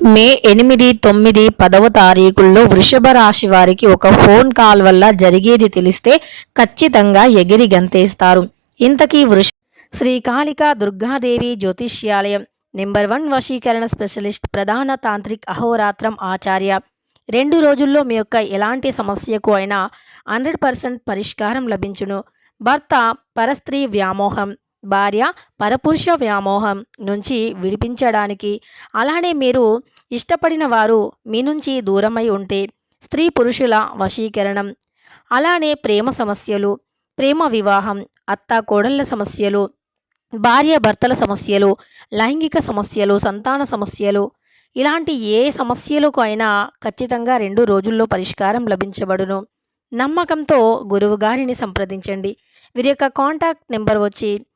మే ఎనిమిది తొమ్మిది పదవ తారీఖుల్లో వృషభ రాశి వారికి ఒక ఫోన్ కాల్ వల్ల జరిగేది తెలిస్తే ఖచ్చితంగా ఎగిరి గంతేస్తారు. ఇంతకీ వృష శ్రీకాళిక దుర్గాదేవి జ్యోతిష్యాలయం నెంబర్ వన్ వశీకరణ స్పెషలిస్ట్ ప్రధాన తాంత్రిక్ అహోరాత్రం ఆచార్య. రెండు రోజుల్లో మీ యొక్క ఎలాంటి సమస్యకు అయినా హండ్రెడ్ పర్సెంట్ పరిష్కారం లభించును. భర్త పరస్త్రీ వ్యామోహం. భార్య పరపురుష వ్యామోహం నుంచి విడిపించడానికి. అలానే మీరు ఇష్టపడిన వారు మీ నుంచి దూరమై ఉంటే స్త్రీ పురుషుల వశీకరణం. అలానే ప్రేమ సమస్యలు ప్రేమ వివాహం అత్త కోడళ్ళ సమస్యలు భార్య భర్తల సమస్యలు లైంగిక సమస్యలు సంతాన సమస్యలు ఇలాంటి ఏ సమస్యలకు అయినా ఖచ్చితంగా రెండు రోజుల్లో పరిష్కారం లభించబడును. నమ్మకంతో గురువు గారిని సంప్రదించండి. వీరి యొక్క కాంటాక్ట్ నెంబర్ వచ్చి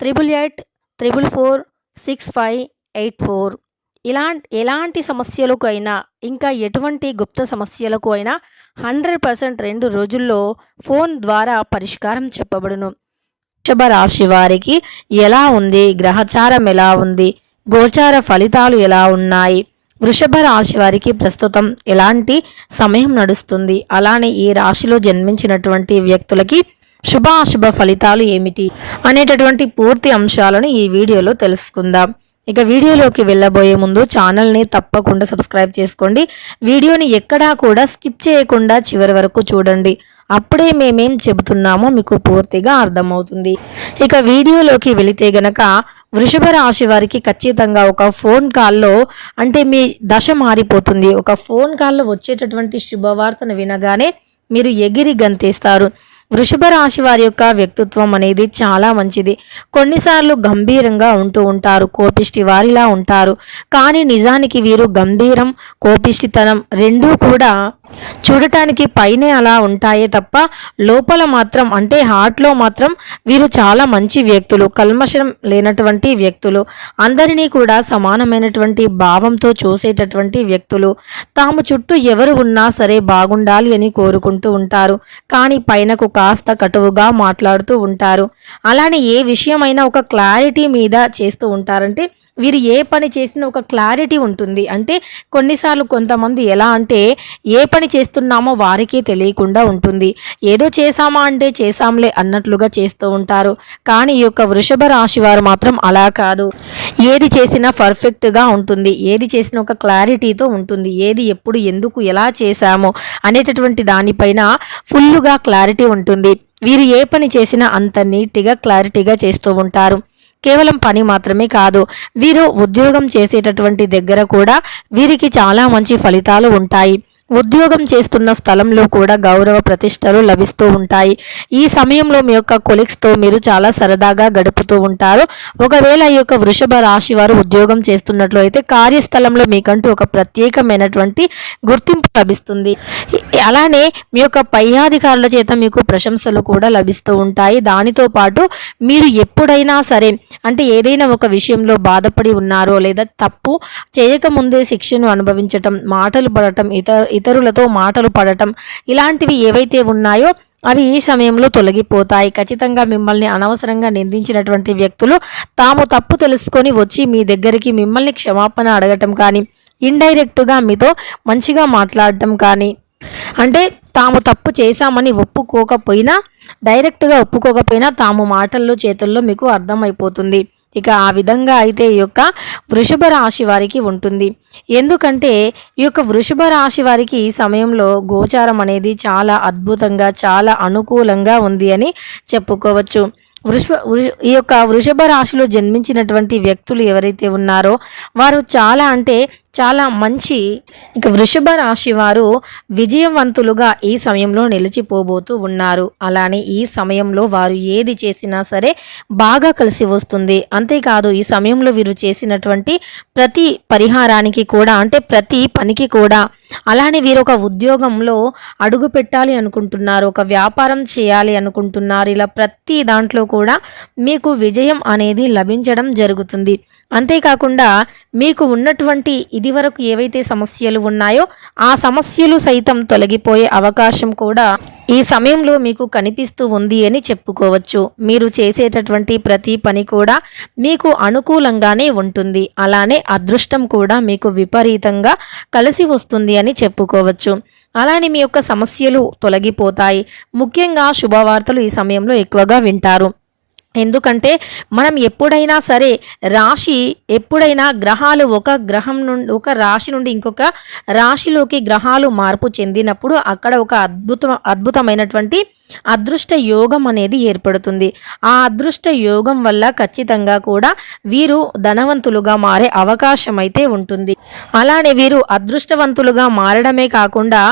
triple eight triple four six five eight four ఇలా ఎలాంటి సమస్యలకు అయినా ఇంకా ఎటువంటి గుప్త సమస్యలకు అయినా హండ్రెడ్ పర్సెంట్ రెండు రోజుల్లో ఫోన్ ద్వారా పరిష్కారం చెప్పబడును. వృషభ రాశి వారికి ఎలా ఉంది? గ్రహచారం ఎలా ఉంది? గోచార ఫలితాలు ఎలా ఉన్నాయి? వృషభ రాశి వారికి ప్రస్తుతం ఎలాంటి సమయం నడుస్తుంది? అలానే ఈ రాశిలో జన్మించినటువంటి వ్యక్తులకి శుభ అశుభ ఫలితాలు ఏమిటి అనేటటువంటి పూర్తి అంశాలను ఈ వీడియోలో తెలుసుకుందాం. ఇక వీడియోలోకి వెళ్ళబోయే ముందు ఛానల్ని తప్పకుండా సబ్స్క్రైబ్ చేసుకోండి. వీడియోని ఎక్కడా కూడా స్కిప్ చేయకుండా చివరి వరకు చూడండి. అప్పుడే మేమేం చెబుతున్నామో మీకు పూర్తిగా అర్థమవుతుంది. ఇక వీడియోలోకి వెళితే గనక వృషభ రాశి వారికి ఖచ్చితంగా ఒక ఫోన్ కాల్లో అంటే మీ దశ మారిపోతుంది. ఒక ఫోన్ కాల్లో వచ్చేటటువంటి శుభవార్తను వినగానే మీరు ఎగిరి గంతేస్తారు. వృషభ రాశి వారి యొక్క వ్యక్తిత్వం అనేది చాలా మంచిది. కొన్నిసార్లు గంభీరంగా ఉంటూ ఉంటారు కోపిష్టి వారిలా ఉంటారు. కానీ నిజానికి వీరు గంభీరం కోపిష్టితనం రెండూ కూడా చూడటానికి పైనే అలా ఉంటాయే తప్ప లోపల మాత్రం అంటే హార్ట్లో మాత్రం వీరు చాలా మంచి వ్యక్తులు కల్మషం లేనటువంటి వ్యక్తులు అందరినీ కూడా సమానమైనటువంటి భావంతో చూసేటటువంటి వ్యక్తులు. తాము చుట్టూ ఎవరు ఉన్నా సరే బాగుండాలి అని కోరుకుంటూ ఉంటారు. కానీ పైనకు కాస్త కటువుగా మాట్లాడుతూ ఉంటారు. అలానే ఏ విషయమైనా ఒక క్లారిటీ మీద చేస్తూ ఉంటారంటే వీరు ఏ పని చేసినా ఒక క్లారిటీ ఉంటుంది. అంటే కొన్నిసార్లు కొంతమంది ఎలా అంటే ఏ పని చేస్తున్నామో వారికే తెలియకుండా ఉంటుంది. ఏదో చేసామా అంటే చేసాంలే అన్నట్లుగా చేస్తూ ఉంటారు. కానీ ఈ యొక్క వృషభ రాశి వారు మాత్రం అలా కాదు. ఏది చేసినా పర్ఫెక్ట్గా ఉంటుంది. ఏది చేసినా ఒక క్లారిటీతో ఉంటుంది. ఏది ఎప్పుడు ఎందుకు ఎలా చేశామో అనేటటువంటి దానిపైన ఫుల్లుగా క్లారిటీ ఉంటుంది. వీరు ఏ పని చేసినా అంత నీట్గా క్లారిటీగా చేస్తూ ఉంటారు. కేవలం పని మాత్రమే కాదు వీరు ఉద్యోగం చేసేటటువంటి దగ్గర కూడా వీరికి చాలా మంచి ఫలితాలు ఉంటాయి. ఉద్యోగం చేస్తున్న స్థలంలో కూడా గౌరవ ప్రతిష్టలు లభిస్తూ ఉంటాయి. ఈ సమయంలో మీ యొక్క కొలిక్స్తో మీరు చాలా సరదాగా గడుపుతూ ఉంటారు. ఒకవేళ ఈ యొక్క వృషభ రాశి వారు ఉద్యోగం చేస్తున్నట్లు అయితే కార్యస్థలంలో మీకంటూ ఒక ప్రత్యేకమైనటువంటి గుర్తింపు లభిస్తుంది. అలానే మీ యొక్క పై అధికారుల చేత మీకు ప్రశంసలు కూడా లభిస్తూ ఉంటాయి. దానితో పాటు మీరు ఎప్పుడైనా సరే అంటే ఏదైనా ఒక విషయంలో బాధపడి ఉన్నారో లేదా తప్పు చేయకముందే శిక్షను అనుభవించటం మాటలు పడటం ఇతర ఇతరులతో మాటలు పడటం ఇలాంటివి ఏవైతే ఉన్నాయో అవి ఈ సమయంలో తొలగిపోతాయి. ఖచ్చితంగా మిమ్మల్ని అనవసరంగా నిందించినటువంటి వ్యక్తులు తాము తప్పు తెలుసుకొని వచ్చి మీ దగ్గరికి మిమ్మల్ని క్షమాపణ అడగటం కానీ ఇండైరెక్ట్గా మీతో మంచిగా మాట్లాడటం కానీ అంటే తాము తప్పు చేశామని ఒప్పుకోకపోయినా డైరెక్ట్గా ఒప్పుకోకపోయినా తాము మాటల్లో చేతుల్లో మీకు అర్థమైపోతుంది. ఇక ఆ విధంగా అయితే ఈ యొక్క వృషభ రాశి వారికి ఉంటుంది. ఎందుకంటే ఈ యొక్క వృషభ రాశి వారికి ఈ సమయంలో గోచారం అనేది చాలా అద్భుతంగా చాలా అనుకూలంగా ఉంది అని చెప్పుకోవచ్చు. వృషభ వృ- ఈ యొక్క వృషభ రాశిలో జన్మించినటువంటి వ్యక్తులు ఎవరైతే ఉన్నారో వారు చాలా అంటే చాలా మంచి ఇక వృషభ రాశి వారు విజయవంతులుగా ఈ సమయంలో నిలిచిపోబోతూ ఉన్నారు. అలానే ఈ సమయంలో వారు ఏది చేసినా సరే బాగా కలిసి వస్తుంది. అంతేకాదు ఈ సమయంలో వీరు చేసినటువంటి ప్రతి పరిహారానికి కూడా అంటే ప్రతి పనికి కూడా అలానే వీరు ఒక ఉద్యోగంలో అడుగు పెట్టాలి అనుకుంటున్నారు ఒక వ్యాపారం చేయాలి అనుకుంటున్నారు. ఇలా ప్రతి దాంట్లో కూడా మీకు విజయం అనేది లభించడం జరుగుతుంది. అంతేకాకుండా మీకు ఉన్నటువంటి ఇదివరకు ఏవైతే సమస్యలు ఉన్నాయో ఆ సమస్యలు సైతం తొలగిపోయే అవకాశం కూడా ఈ సమయంలో మీకు కనిపిస్తూ ఉంది అని చెప్పుకోవచ్చు. మీరు చేసేటటువంటి ప్రతి పని కూడా మీకు అనుకూలంగానే ఉంటుంది. అలానే అదృష్టం కూడా మీకు విపరీతంగా కలిసి వస్తుంది అని చెప్పుకోవచ్చు. అలానే మీ యొక్క సమస్యలు తొలగిపోతాయి. ముఖ్యంగా శుభవార్తలు ఈ సమయంలో ఎక్కువగా వింటారు. ఎందుకంటే మనం ఎప్పుడైనా సరే రాశి ఎప్పుడైనా గ్రహాలు ఒక గ్రహం నుండి ఒక రాశి నుండి ఇంకొక రాశిలోకి గ్రహాలు మార్పు చెందినప్పుడు అక్కడ ఒక అద్భుతం అద్భుతమైనటువంటి అదృష్ట యోగం అనేది ఏర్పడుతుంది. ఆ అదృష్ట యోగం వల్ల ఖచ్చితంగా కూడా వీరు ధనవంతులుగా మారే అవకాశం అయితే ఉంటుంది. అలానే వీరు అదృష్టవంతులుగా మారడమే కాకుండా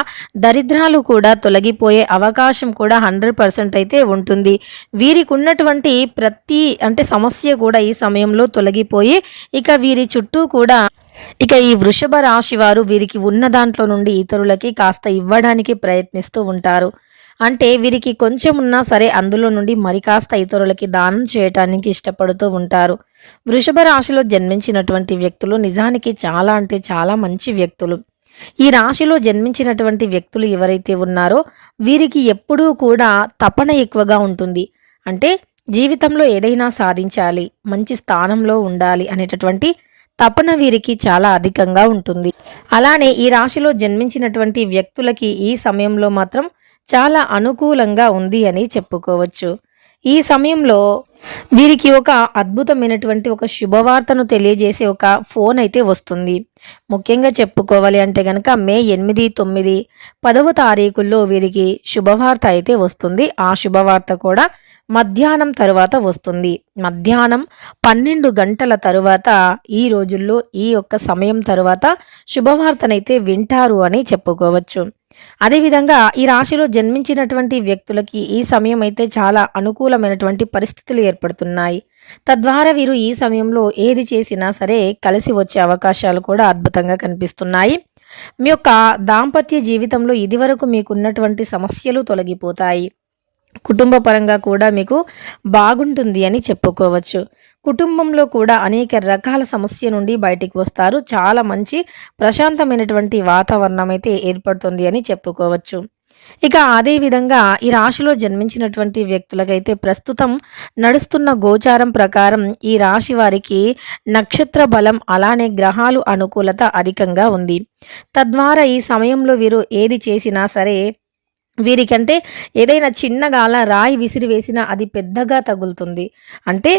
దరిద్రాలు కూడా తొలగిపోయే అవకాశం కూడా హండ్రెడ్ పర్సెంట్ అయితే ఉంటుంది. వీరికి ఉన్నటువంటి ప్రతి అంటే సమస్య కూడా ఈ సమయంలో తొలగిపోయి ఇక వీరి చుట్టూ కూడా ఇక ఈ వృషభ రాశి వారు వీరికి ఉన్న దాంట్లో నుండి ఇతరులకి కాస్త ఇవ్వడానికి ప్రయత్నిస్తూ ఉంటారు. అంటే వీరికి కొంచెం ఉన్నా సరే అందులో నుండి మరి కాస్త ఇతరులకి దానం చేయటానికి ఇష్టపడుతూ ఉంటారు. వృషభ రాశిలో జన్మించినటువంటి వ్యక్తులు నిజానికి చాలా అంటే చాలా మంచి వ్యక్తులు. ఈ రాశిలో జన్మించినటువంటి వ్యక్తులు ఎవరైతే ఉన్నారో వీరికి ఎప్పుడూ కూడా తపన ఎక్కువగా ఉంటుంది. అంటే జీవితంలో ఏదైనా సాధించాలి మంచి స్థానంలో ఉండాలి అనేటటువంటి తపన వీరికి చాలా అధికంగా ఉంటుంది. అలానే ఈ రాశిలో జన్మించినటువంటి వ్యక్తులకి ఈ సమయంలో మాత్రం చాలా అనుకూలంగా ఉంది అని చెప్పుకోవచ్చు. ఈ సమయంలో వీరికి ఒక అద్భుతమైనటువంటి ఒక శుభవార్తను తెలియజేసే ఒక ఫోన్ అయితే వస్తుంది. ముఖ్యంగా చెప్పుకోవాలి అంటే కనుక మే ఎనిమిది తొమ్మిది పదవ తారీఖుల్లో వీరికి శుభవార్త అయితే వస్తుంది. ఆ శుభవార్త కూడా మధ్యాహ్నం తరువాత వస్తుంది. మధ్యాహ్నం పన్నెండు గంటల తరువాత ఈ రోజుల్లో ఈ యొక్క సమయం తరువాత శుభవార్తనైతే వింటారు అని చెప్పుకోవచ్చు. అదేవిధంగా ఈ రాశిలో జన్మించినటువంటి వ్యక్తులకి ఈ సమయం అయితే చాలా అనుకూలమైనటువంటి పరిస్థితులు ఏర్పడుతున్నాయి. తద్వారా వీరు ఈ సమయంలో ఏది చేసినా సరే కలిసి వచ్చే అవకాశాలు కూడా అద్భుతంగా కనిపిస్తున్నాయి. మీ యొక్క దాంపత్య జీవితంలో ఇదివరకు మీకున్నటువంటి సమస్యలు తొలగిపోతాయి. కుటుంబ పరంగా కూడా మీకు బాగుంటుంది అని చెప్పుకోవచ్చు. కుటుంబంలో కూడా అనేక రకాల సమస్య నుండి బయటికి వస్తారు. చాలా మంచి ప్రశాంతమైనటువంటి వాతావరణం అయితే ఏర్పడుతుంది అని చెప్పుకోవచ్చు. ఇక అదేవిధంగా ఈ రాశిలో జన్మించినటువంటి వ్యక్తులకైతే ప్రస్తుతం నడుస్తున్న గోచారం ప్రకారం ఈ రాశి వారికి నక్షత్ర బలం అలానే గ్రహాలు అనుకూలత అధికంగా ఉంది. తద్వారా ఈ సమయంలో వీరు ఏది చేసినా సరే వీరికంటే ఏదైనా చిన్నగా అలా రాయి విసిరి వేసినా అది పెద్దగా తగులుతుంది. అంటే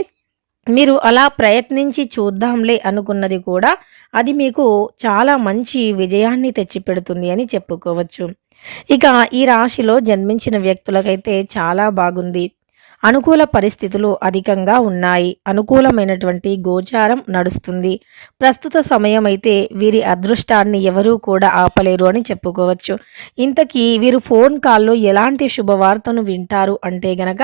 మీరు అలా ప్రయత్నించి చూద్దాంలే అనుకున్నది కూడా అది మీకు చాలా మంచి విజయాన్ని తెచ్చిపెడుతుంది అని చెప్పుకోవచ్చు. ఇక ఈ రాశిలో జన్మించిన వ్యక్తులకైతే చాలా బాగుంది. అనుకూల పరిస్థితులు అధికంగా ఉన్నాయి. అనుకూలమైనటువంటి గోచారం నడుస్తుంది. ప్రస్తుత సమయం అయితే వీరి అదృష్టాన్ని ఎవరూ కూడా ఆపలేరు అని చెప్పుకోవచ్చు. ఇంతకీ వీరు ఫోన్ కాల్లో ఎలాంటి శుభవార్తను వింటారు అంటే గనక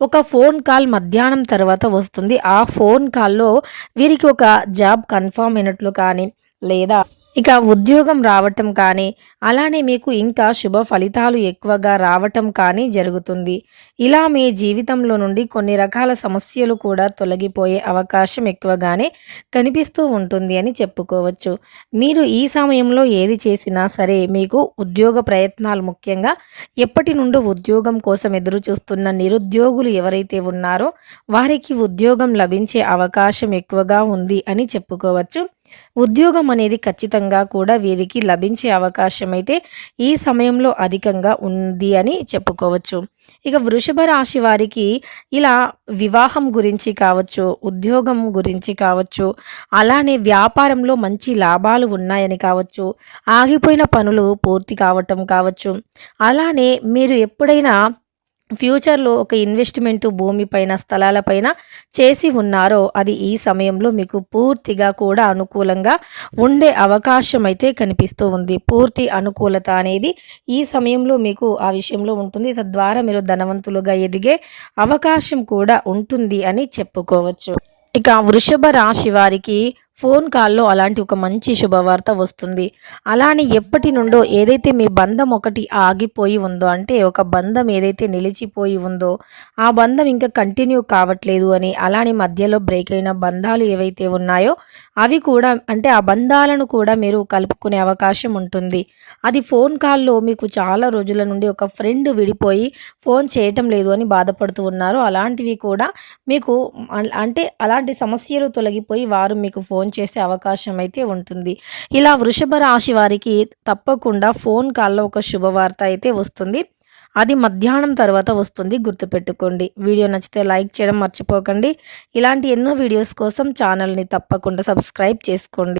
ఒక ఫోన్ కాల్ మధ్యాహ్నం తర్వాత వస్తుంది. ఆ ఫోన్ కాల్లో వీరికి ఒక జాబ్ కన్ఫామ్ అయినట్లు కానీ లేదా ఇక ఉద్యోగం రావటం కానీ అలానే మీకు ఇంకా శుభ ఫలితాలు ఎక్కువగా రావటం కానీ జరుగుతుంది. ఇలా మీ జీవితంలో నుండి కొన్ని రకాల సమస్యలు కూడా తొలగిపోయే అవకాశం ఎక్కువగానే కనిపిస్తూ ఉంటుంది అని చెప్పుకోవచ్చు. మీరు ఈ సమయంలో ఏది చేసినా సరే మీకు ఉద్యోగ ప్రయత్నాలు ముఖ్యంగా ఎప్పటి నుండో ఉద్యోగం కోసం ఎదురు చూస్తున్న నిరుద్యోగులు ఎవరైతే ఉన్నారో వారికి ఉద్యోగం లభించే అవకాశం ఎక్కువగా ఉంది అని చెప్పుకోవచ్చు. ఉద్యోగం అనేది ఖచ్చితంగా కూడా వీరికి లభించే అవకాశం అయితే ఈ సమయంలో అధికంగా ఉంది అని చెప్పుకోవచ్చు. ఇక వృషభ రాశి వారికి ఇలా వివాహం గురించి కావచ్చు ఉద్యోగం గురించి కావచ్చు అలానే వ్యాపారంలో మంచి లాభాలు ఉన్నాయని కావచ్చు ఆగిపోయిన పనులు పూర్తి కావటం కావచ్చు అలానే మీరు ఎప్పుడైనా ఫ్యూచర్లో ఒక ఇన్వెస్ట్మెంట్ భూమిపైన స్థలాలపైన చేసి ఉన్నారో అది ఈ సమయంలో మీకు పూర్తిగా కూడా అనుకూలంగా ఉండే అవకాశం అయితే కనిపిస్తూ ఉంది. పూర్తి అనుకూలత అనేది ఈ సమయంలో మీకు ఆ విషయంలో ఉంటుంది. తద్వారా మీరు ధనవంతులుగా ఎదిగే అవకాశం కూడా ఉంటుంది అని చెప్పుకోవచ్చు. ఇక వృషభ రాశి వారికి ఫోన్ కాల్‌లో అలాంటి ఒక మంచి శుభవార్త వస్తుంది. అలానే ఎప్పటి నుండో ఏదైతే మీ బంధం ఒకటి ఆగిపోయి ఉందో అంటే ఒక బంధం ఏదైతే నిలిచిపోయి ఉందో, ఆ బంధం ఇంకా కంటిన్యూ కావట్లేదు అని, అలానే మధ్యలో బ్రేక్ అయిన బంధాలు ఏవైతే ఉన్నాయో అవి కూడా అంటే ఆ బంధాలను కూడా మీరు కలుపుకునే అవకాశం ఉంటుంది. అది ఫోన్ కాల్‌లో మీకు చాలా రోజుల నుండి ఒక ఫ్రెండ్ విడిపోయి ఫోన్ చేయటం లేదు అని బాధపడుతూ ఉన్నారు. అలాంటివి కూడా మీకు అంటే అలాంటి సమస్యలు తొలగిపోయి వారు మీకు ఫోన్ ఫోన్ చేసే అవకాశం అయితే ఉంటుంది. ఇలా వృషభ రాశి వారికి తప్పకుండా ఫోన్ కాల్‌లో ఒక శుభవార్త అయితే వస్తుంది. అది మధ్యాహ్నం తర్వాత వస్తుంది గుర్తుపెట్టుకోండి. వీడియో నచ్చితే లైక్ చేయడం మర్చిపోకండి. ఇలాంటి ఎన్నో వీడియోస్ కోసం ఛానల్‌ని తప్పకుండా సబ్స్క్రైబ్ చేసుకోండి.